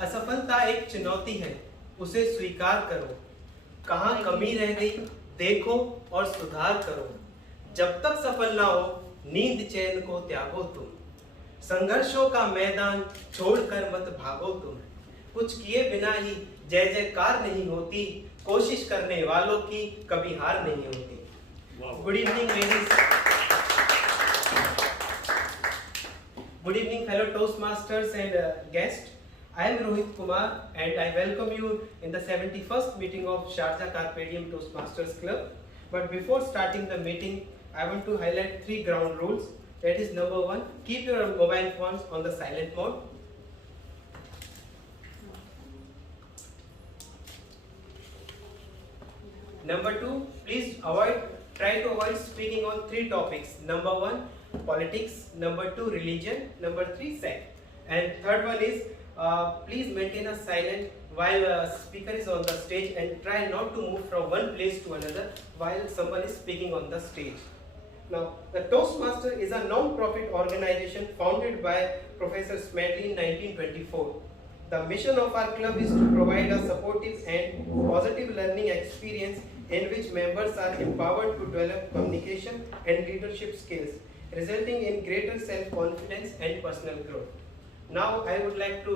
असफलता एक चुनौती है, उसे स्वीकार करो। कहाँ कमी रह गई देखो और सुधार करो। जब तक सफल ना हो नींद चैन को त्यागो तुम। संघर्षों का मैदान छोड़कर मत भागो तुम। कुछ किए बिना ही जय जयकार नहीं होती, कोशिश करने वालों की कभी हार नहीं होती। Good evening ladies. Good evening, fellow Toastmasters and guests. I am Rohit Kumar and I welcome you in the 71st meeting of Sharjah Carpediem Toastmasters Club. But before starting the meeting, I want to highlight 3 ground rules. That is, number 1, keep your mobile phones on the silent mode. Number 2, please try to avoid speaking on 3 topics. Number 1, politics. Number 2, religion. Number 3, sex. And third one is please maintain a silence while a speaker is on the stage, and try not to move from one place to another while someone is speaking on the stage. Now, the Toastmaster is a non-profit organization founded by Professor Smedley in 1924. The mission of our club is to provide a supportive and positive learning experience in which members are empowered to develop communication and leadership skills, resulting in greater self-confidence and personal growth. Now, I would like to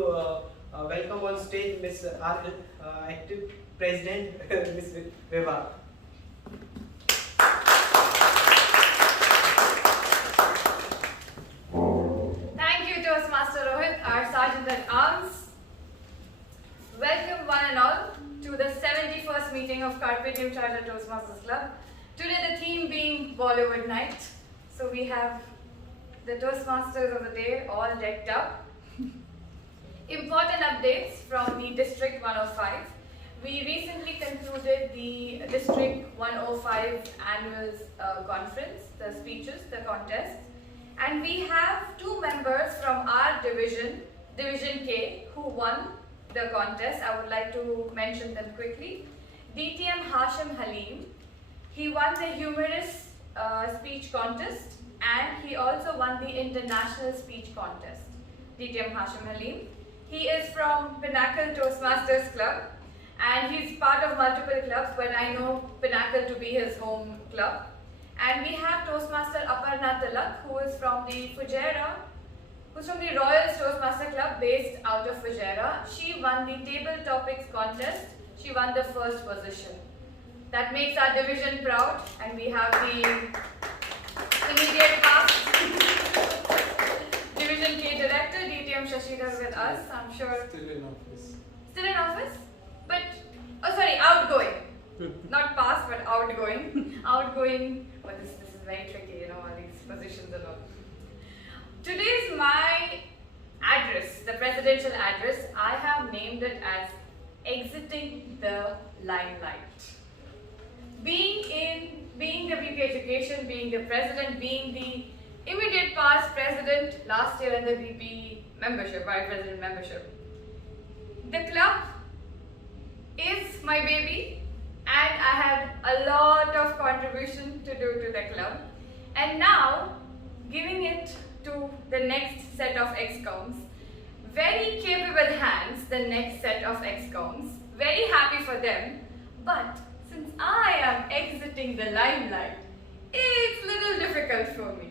welcome on stage Ms. Active President, Ms. Viva. Thank you, Toastmaster Rohit, our Sergeant at Arms. Welcome one and all to the 71st meeting of Carpediem Sharjah Toastmasters Club. Today the theme being Bollywood Night. So we have the Toastmasters of the day all decked up. Important updates from the District 105. We recently concluded the District 105 annual conference, the speeches, the contest. And we have 2 members from our division, Division K, who won the contest. I would like to mention them quickly. DTM Hashim Halim, he won the humorous speech contest, and he also won the international speech contest. DTM Hashim Halim. He is from Pinnacle Toastmasters Club, and he's part of multiple clubs, but I know Pinnacle to be his home club. And we have Toastmaster Aparna Tilak, who is from the Fujairah, who's from the Royal Toastmaster Club based out of Fujairah. She won the table topics contest. She won the first position. That makes our division proud, and we have the immediate past Division K Director, DTM Shashidhar, with us. I'm sure. Still in office. Still in office? But, oh sorry, outgoing. Not past, but outgoing. Outgoing. Well, this is very tricky, you know, all these positions and all. Today's my address, the presidential address, I have named it as Exiting the Limelight. Being the VP Education, being the president, being the immediate past president last year and the VP membership, vice president membership. The club is my baby, and I had a lot of contribution to do to the club. And now, giving it to the next set of ex-coms. Very capable hands, the next set of ex-coms. Very happy for them. But since I am exiting the limelight, it's a little difficult for me.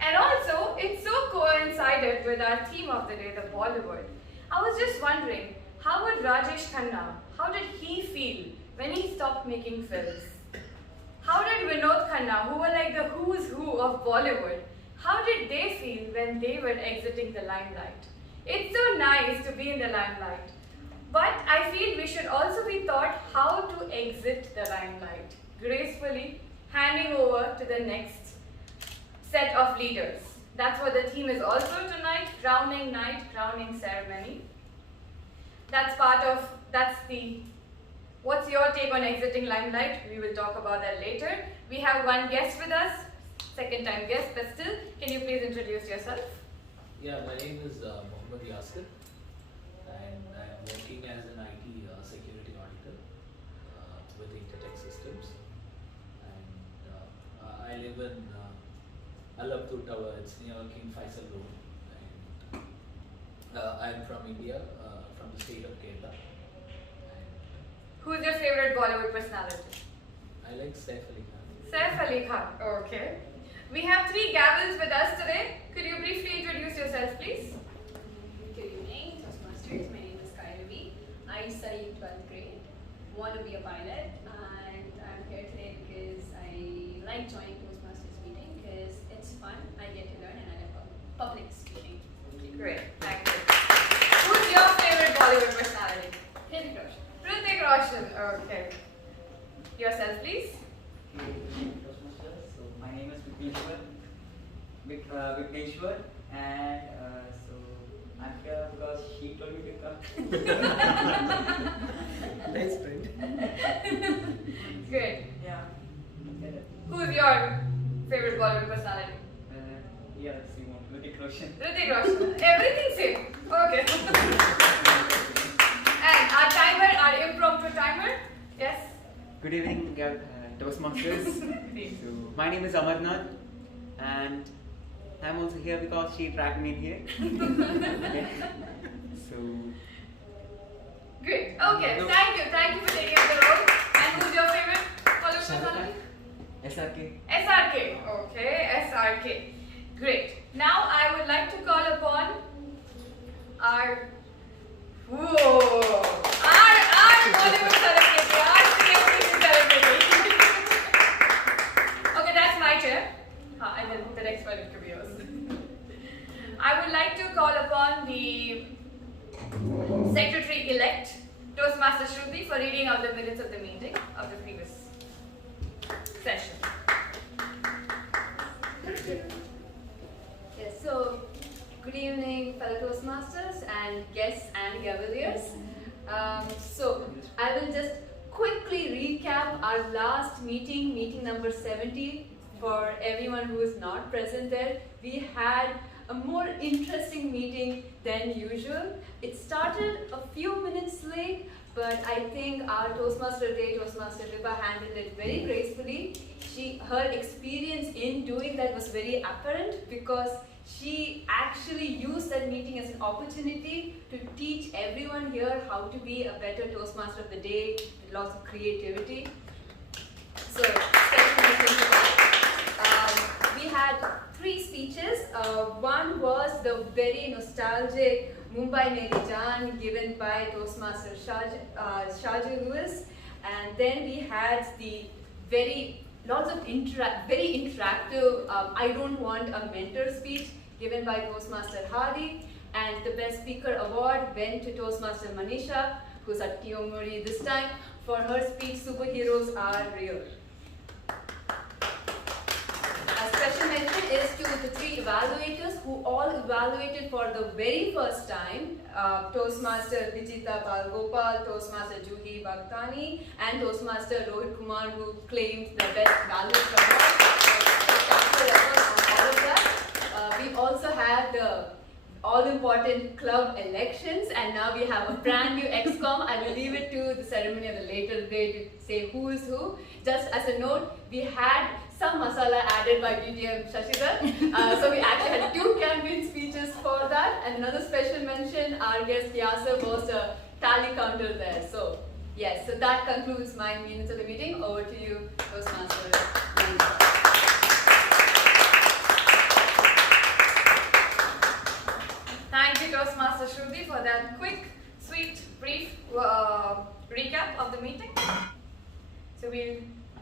And also, it so coincided with our theme of the day, the Bollywood. I was just wondering, how would Rajesh Khanna, how did he feel when he stopped making films? How did Vinod Khanna, who were like the who's who of Bollywood, how did they feel when they were exiting the limelight? It's so nice to be in the limelight. But I feel we should also be taught how to exit the limelight gracefully, handing over to the next set of leaders. That's what the theme is also tonight, crowning night, crowning ceremony. What's your take on exiting limelight? We will talk about that later. We have one guest with us, second time guest, but still, can you please introduce yourself? Yeah, my name is Mohammed Yasir, and I am working as an IT security auditor with Intertech Systems. And I live in Alaptur Tower, it's near King Faisal Road. And I'm from India, from the state of Kerala. And Who's your favorite Bollywood personality? I like Saif Ali Khan. Saif Ali Khan. Okay. We have three gavels with us today. Could you briefly introduce yourself, please? Good evening, Toastmasters. My name is Carpediem. I study 12th grade, want to be a pilot, and I'm here today because I like joining Toastmasters meeting because it's fun, I get to learn, and I like public speaking. Great. Thank you. Who's your favorite Bollywood personality? Hrithik Roshan. Hrithik Roshan. Okay. Yourself, please. Toastmasters. So my name is Vigneshwar, and so I'm here because she told me to come. Nice friend. Great. Yeah. Who's your favorite Bollywood personality? Yeah, Simon, Hrithik Roshan. Hrithik Roshan. Everything same. Okay. And our timer, our impromptu timer. Yes. Good evening, Toastmasters. So, my name is Amarnath, and I'm also here because she dragged me in here. Okay. So, Great. Okay. Thank you. Thank you for taking up the role. And who's your favorite Bollywood personality? SRK. SRK. Okay. SRK. Great. Now I would like to call upon our Bollywood celebrity, our celebrity celebrity. Okay, that's my chair. And then the next one could be yours. I would like to call upon the Secretary-elect, Toastmaster Shruti, for reading out the minutes of the meeting of the previous session. Yes, so good evening, fellow Toastmasters and guests and cavaliers. So I will just quickly recap our last meeting, meeting number 70, for everyone who is not present there. We had a more interesting meeting than usual. It started a few minutes late, but I think our Toastmaster today, Toastmaster Vibha, handled it very gracefully. Her experience in doing that was very apparent because she actually used that meeting as an opportunity to teach everyone here how to be a better Toastmaster of the day with lots of creativity. So, special mention to that. We had three speeches. One was the very nostalgic Mumbai Meri Jaan given by Toastmaster Sharjah Lewis, and then we had the lots of very interactive I don't want a mentor speech given by Toastmaster Hadi, and the best speaker award went to Toastmaster Manisha, who's at Tiomuri this time, for her speech Superheroes Are Real. A special mention is to the three evaluators who all evaluated for the very first time, Toastmaster Vijita Palgopal, Toastmaster Juhi Bhaktani, and Toastmaster Rohit Kumar, who claimed the best evaluator award. Spectacular effort on all of that. We also had the all-important club elections, and now we have a brand new XCOM. I will leave it to the ceremony at a later date to say who is who. Just as a note, we had some masala added by Carpediem Sharjah. So we actually had two campaign speeches for that, and another special mention, our guest Yasser was a tally counter there. So yes, so that concludes my minutes of the meeting. Over to you, Toastmaster. Thank you, Toastmaster Shruti, for that quick, sweet, brief recap of the meeting. So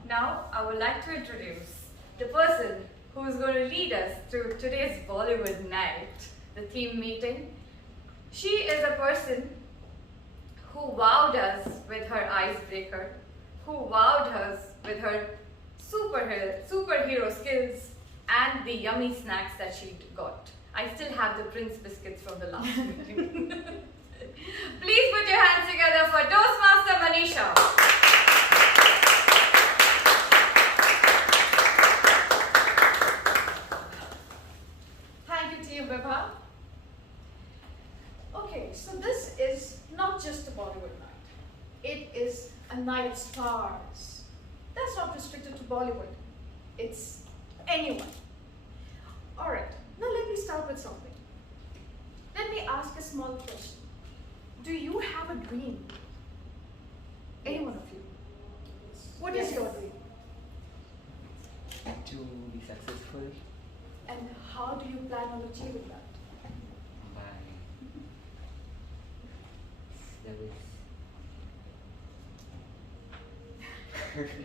now I would like to introduce the person who is going to lead us through today's Bollywood night, the theme meeting. She is a person who wowed us with her icebreaker, who wowed us with her superhero skills and the yummy snacks that she got. I still have the Prince biscuits from the last meeting. Please put your hands together for Toastmaster Manisha. Thank you, Team Vibha. Okay, so this is not just a Bollywood night. It is a night of stars. That's not restricted to Bollywood. It's anyone. Alright, now let me start with something. Let me ask a small question. Do you have a dream? Any one of you? What is your dream? To be successful And how do you plan on achieving that? by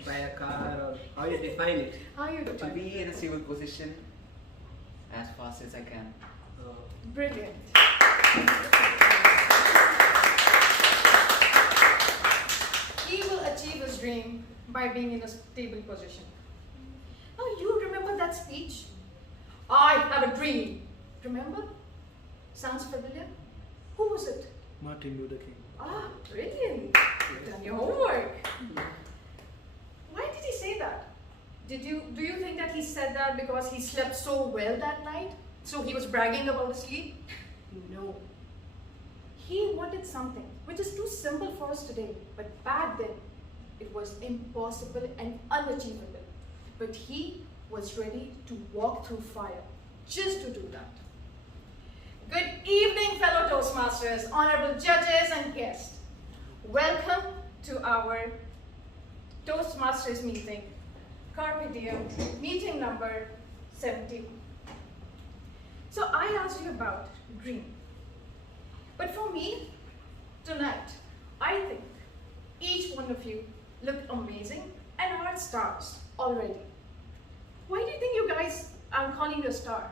By a car, or how you define it? How you to define be it? in a stable position as fast as I can. Brilliant. He will achieve his dream by being in a stable position. Now you remember that speech? I have a dream. Remember? Sounds familiar? Who was it? Martin Luther King. Ah, brilliant. You've done your homework. Why did he say that? Do you think that he said that because he slept so well that night? So he was bragging about his sleep? No. He wanted something which is too simple for us today, but back then it was impossible and unachievable. But he was ready to walk through fire just to do that. Good evening, fellow Toastmasters, honorable judges and guests. Welcome to our Toastmasters meeting, Carpediem, meeting number 71. So I asked you about dream. But for me, tonight, I think each one of you looked amazing and are stars already. Why do you think you guys are calling you a star?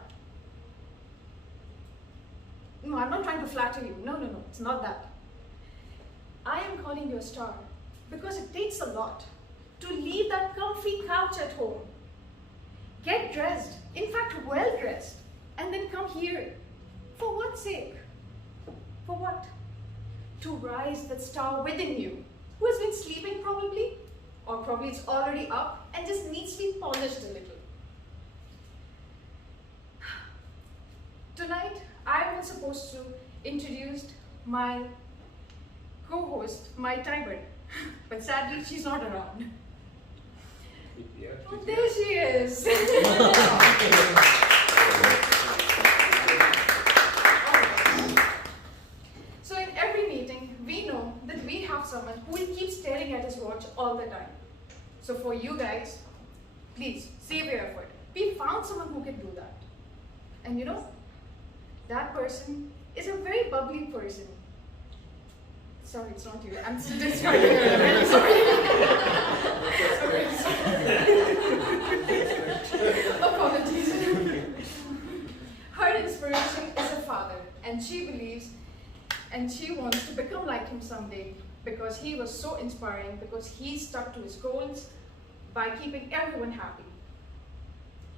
No, I'm not trying to flatter you. No, it's not that. I am calling you a star because it takes a lot to leave that comfy couch at home, get dressed, in fact well dressed, and then come here. For what sake? For what? To rise that star within you, who has been sleeping probably, or probably it's already up and just needs to be polished a little. Tonight, I was supposed to introduce my co-host, my Tiber, but sadly she's not around. Oh, there she is. So in every meeting, we know that we have someone who will keep staring at his watch all the time. So for you guys, please save your effort. We found someone who can do that. And you know, that person is a very bubbly person. Sorry, it's not you. I'm still describing her. I'm really sorry. Apologies. Her inspiration is her father, and she believes and she wants to become like him someday because he was so inspiring, because he stuck to his goals by keeping everyone happy.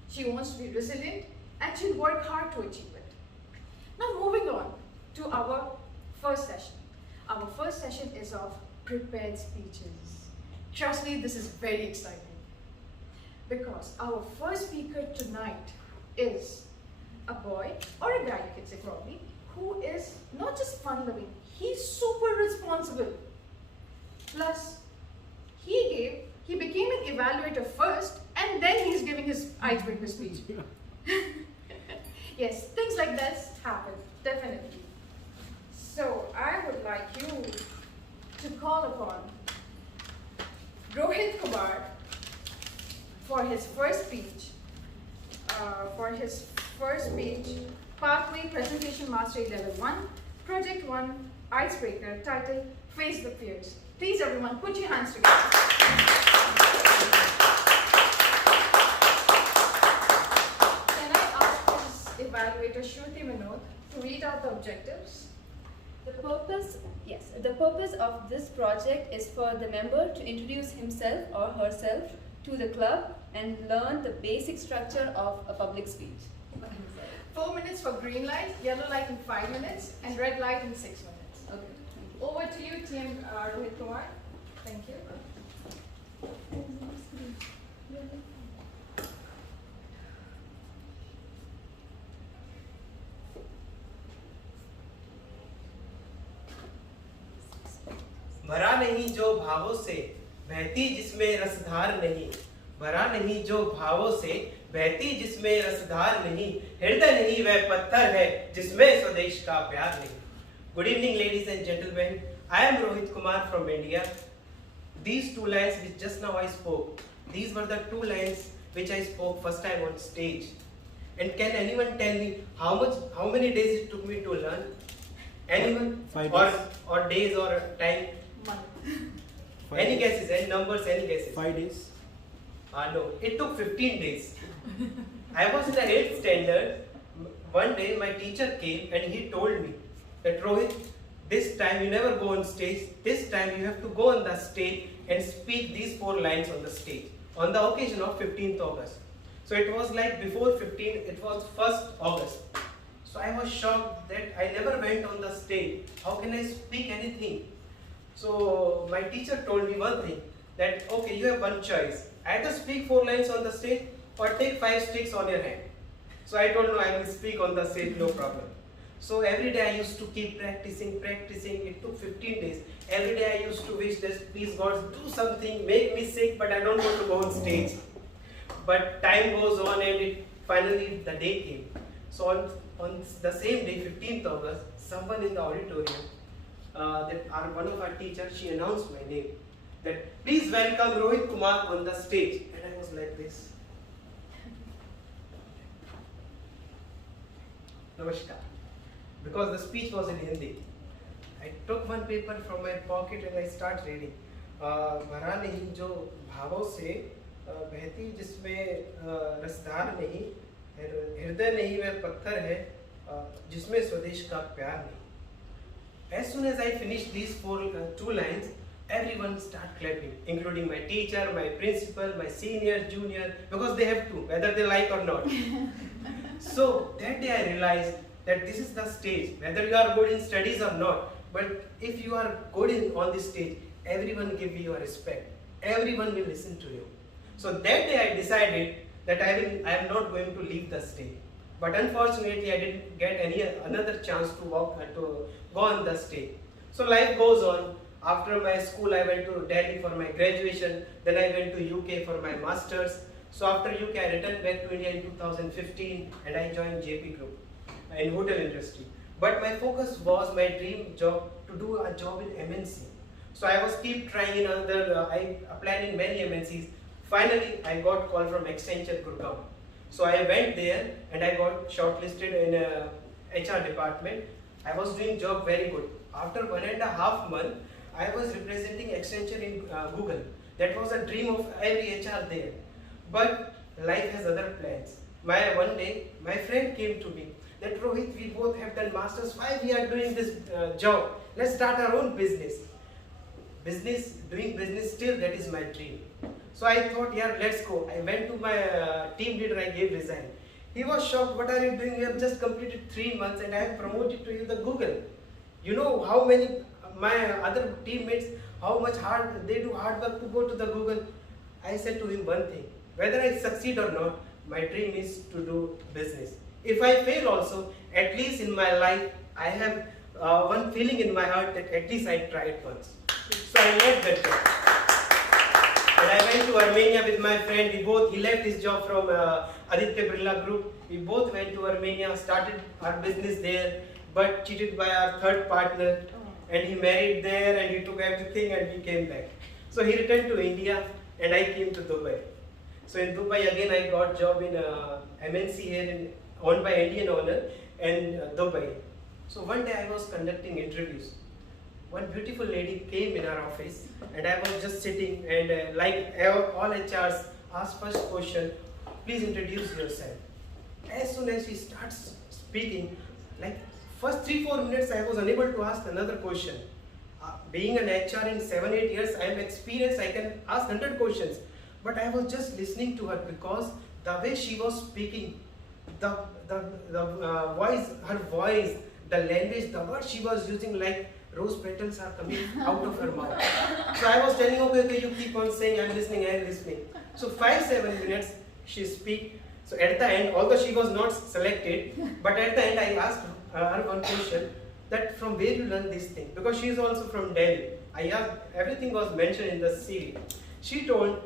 She wants to be resilient and she'll work hard to achieve it. Now moving on to our first session. Our first session is of prepared speeches. Trust me, this is very exciting because our first speaker tonight is a boy, or a guy you can say probably, who is not just fun-loving, he's super responsible. Plus, he became an evaluator first and then he's giving his icebreaker speech. Yes, things like this happen, definitely. So I would like you to call upon Rohit Kumar for his first speech. Pathway Presentation Mastery Level 1, Project 1, Icebreaker, title, Face the Fears. Please everyone, put your hands together. Can I ask his evaluator, Shruti Vinod, to read out the objectives? The purpose of this project is for the member to introduce himself or herself to the club and learn the basic structure of a public speech. 4 minutes for green light, yellow light in 5 minutes, and red light in 6 minutes. Okay. Over to you, Team Rohit Kumar. Thank you. भरा नहीं जो भावों से बहती जिसमें रसधार नहीं, भरा नहीं जो भावों से बहती जिसमें रसधार नहीं, हृदय नहीं वह पत्थर है जिसमें स्वदेश का प्यार नहीं. Good evening, ladies and gentlemen. I am Rohit Kumar from India. These two lines which just now I spoke, these were the two lines which I spoke first time on stage. And can anyone tell me how many days it took me to learn? Anyone? 5 days. Or days or time? Month. Any guesses? Any numbers? Any guesses? 5 days. No, it took 15 days. I was in the 8th standard. One day my teacher came and he told me that Rohit, this time you never go on stage. This time you have to go on the stage and speak these 4 lines on the stage on the occasion of 15th August. So it was like before 15, it was 1st August. So I was shocked that I never went on the stage. How can I speak anything? So my teacher told me one thing, that okay, you have one choice. Either speak 4 lines on the stage or take 5 sticks on your hand. So I told no, I will speak on the stage, no problem. So every day I used to keep practicing. It took 15 days. Every day I used to wish that please God do something, make me sick, but I don't want to go on stage. But time goes on and finally the day came. So on the same day, 15th August, someone in the auditorium, one of our teachers, she announced my name. That please welcome Rohit Kumar on the stage. And I was like this. Namaskar. Because the speech was in Hindi. I took one paper from my pocket and I start reading. भरा नहीं जो भावों से बहती जिसमें रसधार नहीं, हृदय नहीं वह पत्थर है जिसमें स्वदेश का प्यार नहीं. As soon as I finished these 2 lines, everyone start clapping, including my teacher, my principal, my senior, junior, because they have to, whether they like or not. So that day I realized that this is the stage, whether you are good in studies or not, but if you are good on this stage, everyone give you a respect, everyone will listen to you. So that day I decided that I am not going to leave the stage. But unfortunately I didn't get another chance to go on the stage. So life goes on. After my school I went to Delhi for my graduation, then I went to UK for my masters. So after UK I returned back to India in 2015 and I joined JP Group in hotel industry. But my focus was my dream job to do a job in MNC. So I was keep trying in I applied in many MNCs. Finally I got call from Accenture Gurgaon. So I went there and I got shortlisted in HR department. I was doing job very good. After 1.5 months, I was representing Accenture in Google. That was a dream of every HR there. But life has other plans. One day, my friend came to me that Rohit, we both have done masters. Why we are doing this job? Let's start our own business. Doing business still, that is my dream. So I thought, yeah, let's go. I went to my team leader, I gave resign. He was shocked, what are you doing? You have just completed 3 months and I have promoted to you the Google. You know how many, my other teammates, how much they do hard work to go to the Google. I said to him one thing, whether I succeed or not, my dream is to do business. If I fail also, at least in my life, I have one feeling in my heart that at least I tried once. So I left that job. And I went to Armenia with my friend. He left his job from Aditya Birla Group. We both went to Armenia, started our business there, but cheated by our third partner. And he married there and he took everything and we came back. So he returned to India and I came to Dubai. So in Dubai again I got job in MNC here owned by Indian owner in Dubai. So one day I was conducting interviews. One beautiful lady came in our office and I was just sitting and like all HRs asked first question, please introduce yourself. As soon as she starts speaking, like first 3-4 minutes I was unable to ask another question. Being an HR in 7-8 years, I am experienced, I can ask 100 questions. But I was just listening to her because the way she was speaking, the voice, her voice, the language, the words she was using, like rose petals are coming out of her mouth. So I was telling, okay, you keep on saying, I'm listening. So 5-7 minutes she speak. So at the end, although she was not selected, but at the end I asked her one question, that from where you learn this thing? Because she is also from Delhi. I asked, everything was mentioned in the CV. She told,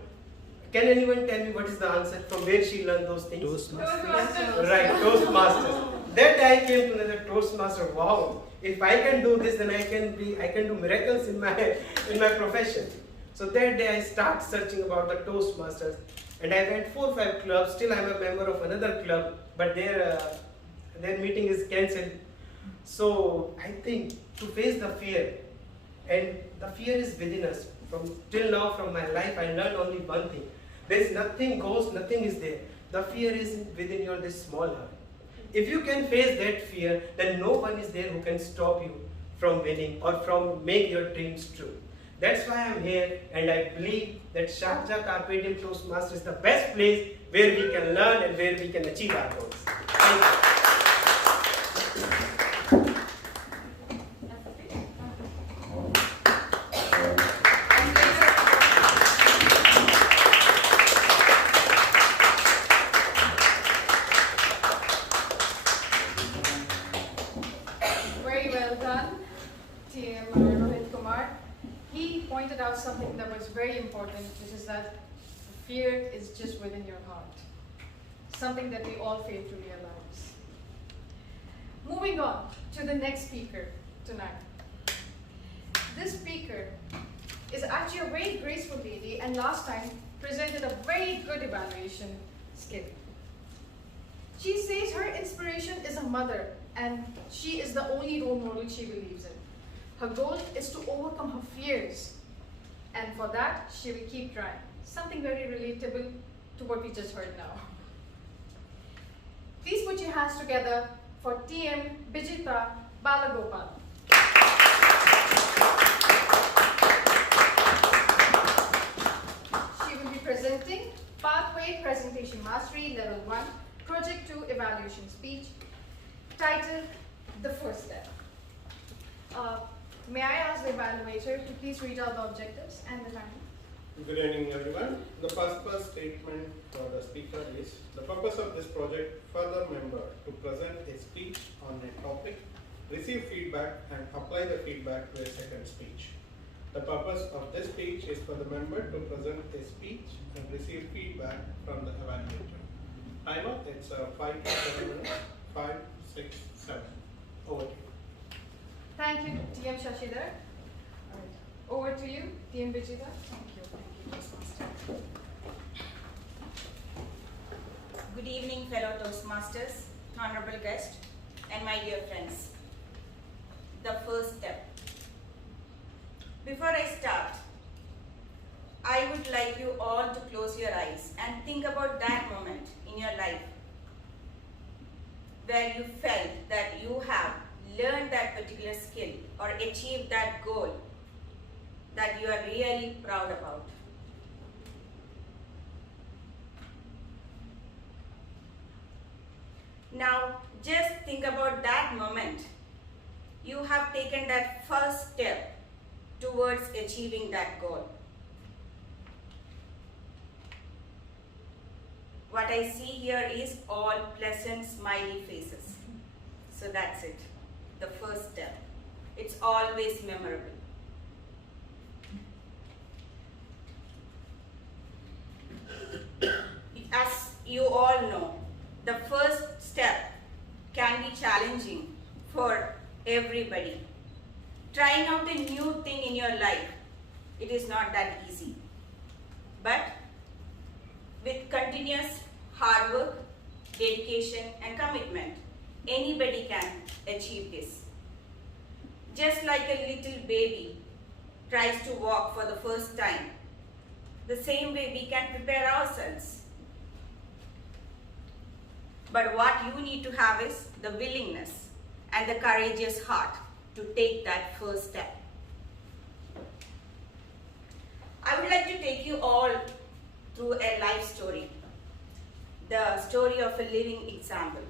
Can anyone tell me what is the answer? From where she learned those things? Toastmasters. Right, Toastmasters. That day I came to know that Toastmaster. Wow, if I can do this, then I can do miracles in my profession. So that day I start searching about the Toastmasters, and I went 4 or 5 clubs. Still, I am a member of another club, but their meeting is cancelled. So I think to face the fear, and the fear is within us. Till now, from my life, I learned only one thing: there is nothing ghost, nothing is there. The fear is within your this small heart. If you can face that fear, then no one is there who can stop you from winning or from make your dreams true. That's why I'm here, and I believe that Sharjah Carpediem Toastmasters is the best place where we can learn and where we can achieve our goals. Thank you. Very well done, TM Rohit Kumar. He pointed out something that was very important, which is that fear is just within your heart. Something that we all fail to realize. Moving on to the next speaker tonight. This speaker is actually a very graceful lady, and last time presented a very good evaluation skill. She says her inspiration is a mother, and she is the only role model she believes in. Her goal is to overcome her fears, and for that, she will keep trying. Something very relatable to what we just heard now. Please put your hands together for TM Bijita Balagopal. She will be presenting Pathway Presentation Mastery Level 1, Project 2 Evaluation Speech, titled The First Step. May I ask the evaluator to please read out the objectives and the timing? Good evening, everyone. The purpose statement for the speaker is: the purpose of this project for the member to present a speech on a topic, receive feedback, and apply the feedback to a second speech. The purpose of this speech is for the member to present a speech and receive feedback from the evaluator. Timer, it's 5 to 7 minutes. 5, 6, 7. Over to you. Thank you, TM Shashidhar. Over to you, TM Bijita. Thank you, Toastmaster. Good evening, fellow Toastmasters, honorable guest, and my dear friends. The first step. Before I start, I would like you all to close your eyes and think about that moment in your life where you felt that you have learned that particular skill or achieved that goal that you are really proud about. Now, just think about that moment. You have taken that first step towards achieving that goal. What I see here is all pleasant, smiley faces. So that's it, the first step. It's always memorable. As you all know, the first step can be challenging for everybody. Trying out a new thing in your life, it is not that easy. But with continuous hard work, dedication, and commitment, anybody can achieve this. Just like a little baby tries to walk for the first time, the same way we can prepare ourselves. But what you need to have is the willingness and the courageous heart to take that first step. I would like to take you all through a life story, the story of a living example.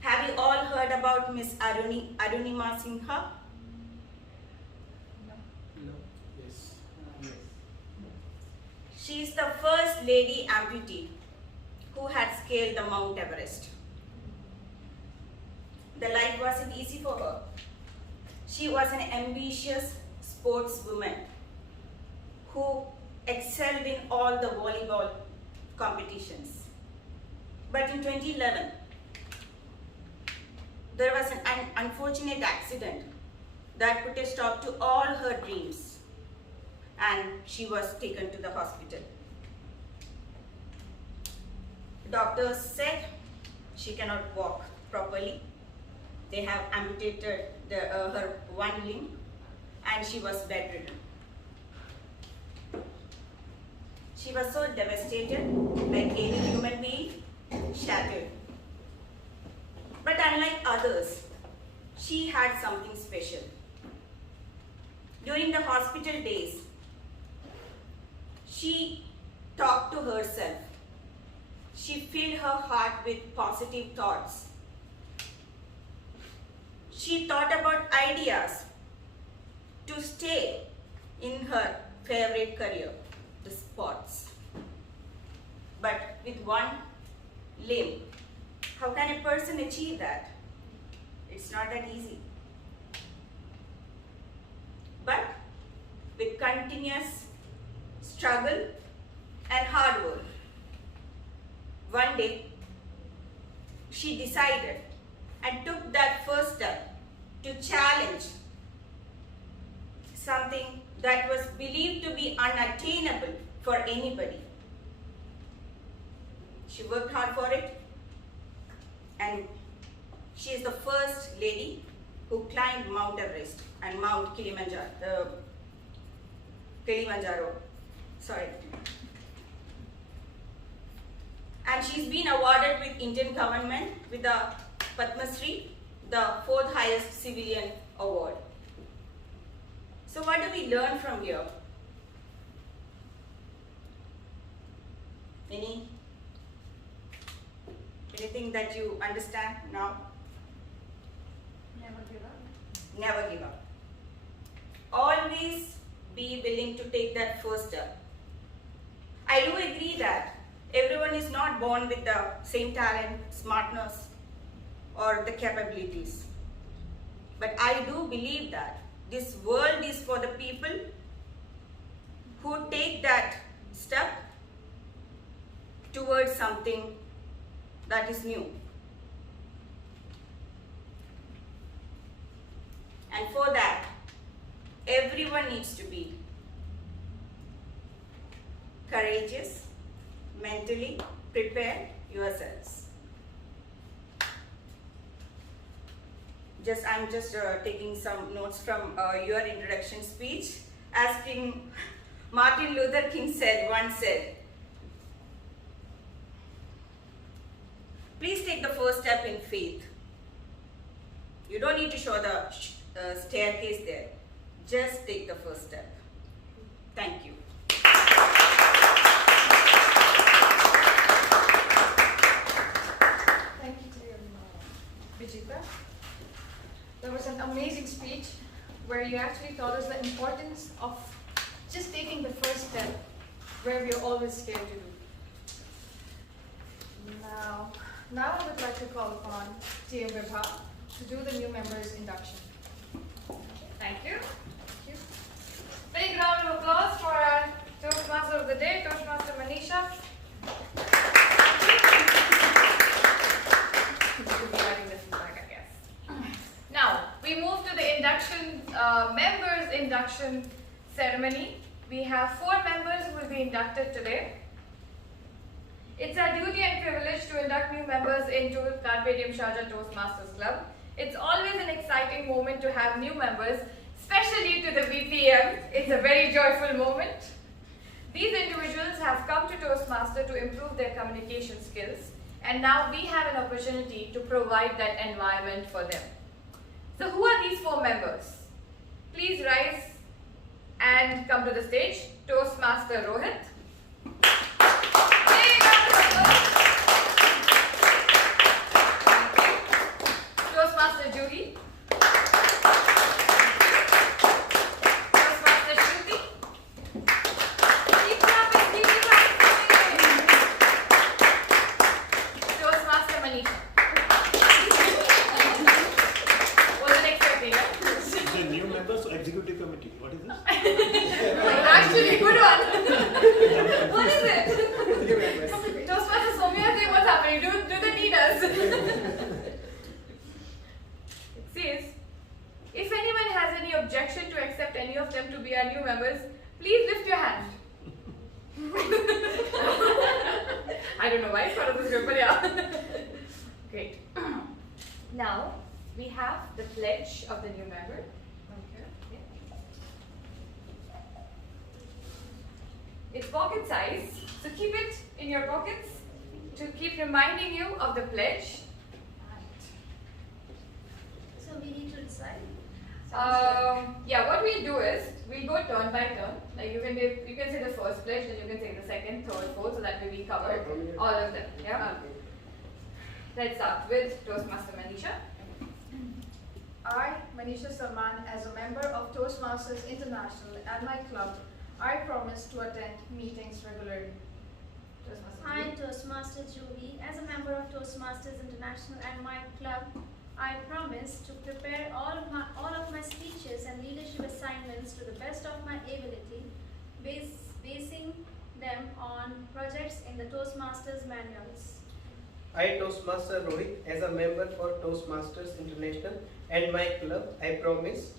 Have you all heard about Miss Arunima Sinha? Yes. She is the first lady amputee who had scaled the Mount Everest. The life wasn't easy for her. She was an ambitious sportswoman who excelled in all the volleyball competitions. But in 2011, there was an unfortunate accident that put a stop to all her dreams, and she was taken to the hospital. Doctors said she cannot walk properly. They have amputated her one limb, and she was bedridden. She was so devastated, like any human being, shattered. But unlike others, she had something special. During the hospital days, she talked to herself. She filled her heart with positive thoughts. She thought about ideas to stay in her favorite career, the sports. But with one limb, how can a person achieve that? It's not that easy. But with continuous struggle and hard work, one day she decided and took that first step to challenge something that was believed to be unattainable for anybody. She worked hard for it, and she is the first lady who climbed Mount Everest and Mount Kilimanjaro. And she's been awarded with Indian government with the Padma Shri, the 4th highest civilian award. So what do we learn from here? Anything that you understand now? Never give up. Never give up. Always be willing to take that first step. I do agree that everyone is not born with the same talent, smartness, or the capabilities. But I do believe that this world is for the people who take that step towards something that is new. And for that, everyone needs to be courageous, mentally prepare yourselves. I'm just taking some notes from your introduction speech. As Martin Luther King once said, please take the first step in faith. You don't need to show the staircase there. Just take the first step. Thank you. Thank you to you, Vijita. That was an amazing speech where you actually taught us the importance of just taking the first step where we're always scared to do. Now I would like to call upon TM Vibha to do the new members induction. Thank you. Thank you. Big round of applause for our Toastmaster of the day, Toastmaster Manisha. We'll be writing this back, I guess. Now, we move to the induction, members induction ceremony. We have 4 members who will be inducted today. It's our duty and privilege to induct new members into Carpediem Sharjah Toastmasters Club. It's always an exciting moment to have new members, especially to the VPM. It's a very joyful moment. These individuals have come to Toastmaster to improve their communication skills, and now we have an opportunity to provide that environment for them. So who are these 4 members? Please rise and come to the stage. Toastmaster Rohit. Toastmaster Juhi. Toastmaster Shruti. Keep clapping, keep clapping. Toastmaster Manisha. Wasn't expecting it. The new members to executive committee. What is this? Actually, good one. What is it? New members. Toastmasters Somya, what's happening? Do they need us? It says, if anyone has any objection to accept any of them to be our new members, please lift your hand. I don't know why it's part of this group, but yeah. Great. Now we have the pledge of the new member. Okay. It's pocket size, so keep it in your pockets to keep reminding you of the pledge. So we need to decide. Yeah, what we'll do is we'll go turn by turn. Like you can say the first pledge, then you can say the second, third, fourth, so that way we cover all of them. Yeah. Let's start with Toastmaster Manisha. I, Manisha Salman, as a member of Toastmasters International and my club, I promise to attend meetings regularly. Toastmaster I, Julie. Toastmaster Julie, as a member of Toastmasters International and my club, I promise to prepare all of my speeches and leadership assignments to the best of my ability, basing them on projects in the Toastmasters manuals. I, Toastmaster Rohit, as a member for Toastmasters International and my club, I promise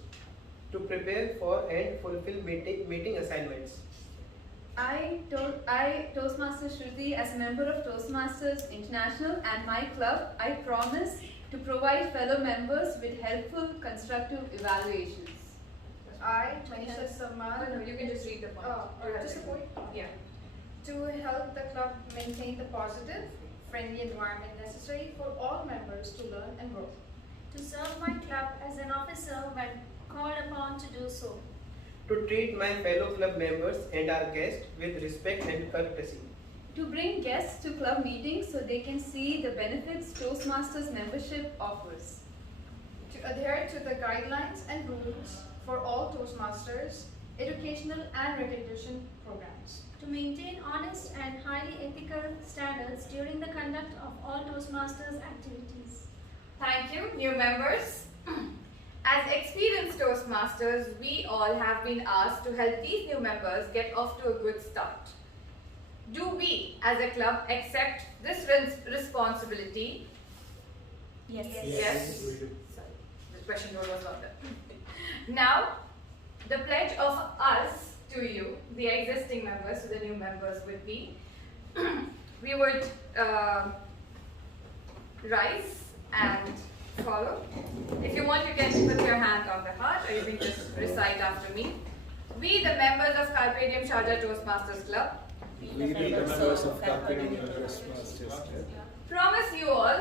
to prepare for and fulfill meeting assignments. I, Toastmaster Shruti, as a member of Toastmasters International and my club, I promise to provide fellow members with helpful, constructive evaluations. I, Manisha Salman, No, you can just read the point. just a point. Yeah. To help the club maintain the positive, friendly environment necessary for all members to learn and grow. To serve my club as an officer when called upon to do so. To treat my fellow club members and our guests with respect and courtesy. To bring guests to club meetings so they can see the benefits Toastmasters membership offers. To adhere to the guidelines and rules for all Toastmasters, educational and recognition programs. To maintain honest and highly ethical standards during the conduct of all Toastmasters activities. Thank you, new members. As experienced Toastmasters, we all have been asked to help these new members get off to a good start. Do we, as a club, accept this responsibility? Yes. Yes. Sorry, the question was not there. Now, the pledge of us to you, the existing members, to the new members would be, we would rise and follow. If you want, you can put your hand on the heart, or you can just recite after me. We, the members of Carpediem Sharjah Toastmasters Club, We, the members of Carpediem Toastmasters Club, promise you all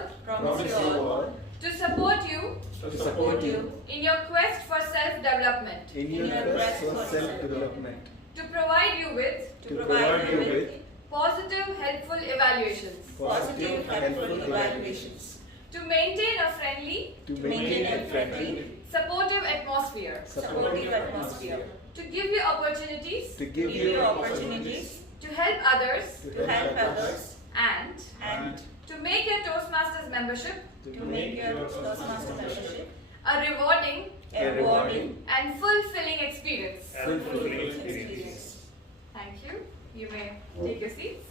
to support you to support you in your quest for self-development, in your quest for self-development, to provide you with to provide you with positive, helpful evaluations, positive, helpful evaluations, to maintain a friendly, to maintain a friendly, supportive atmosphere, supportive atmosphere, to give you opportunities, to give you opportunities, to help others, to help others, and and to make your Toastmasters membership to make your Toastmasters membership a rewarding a rewarding, and fulfilling experience. fulfilling experience. Thank you. You may take your seats.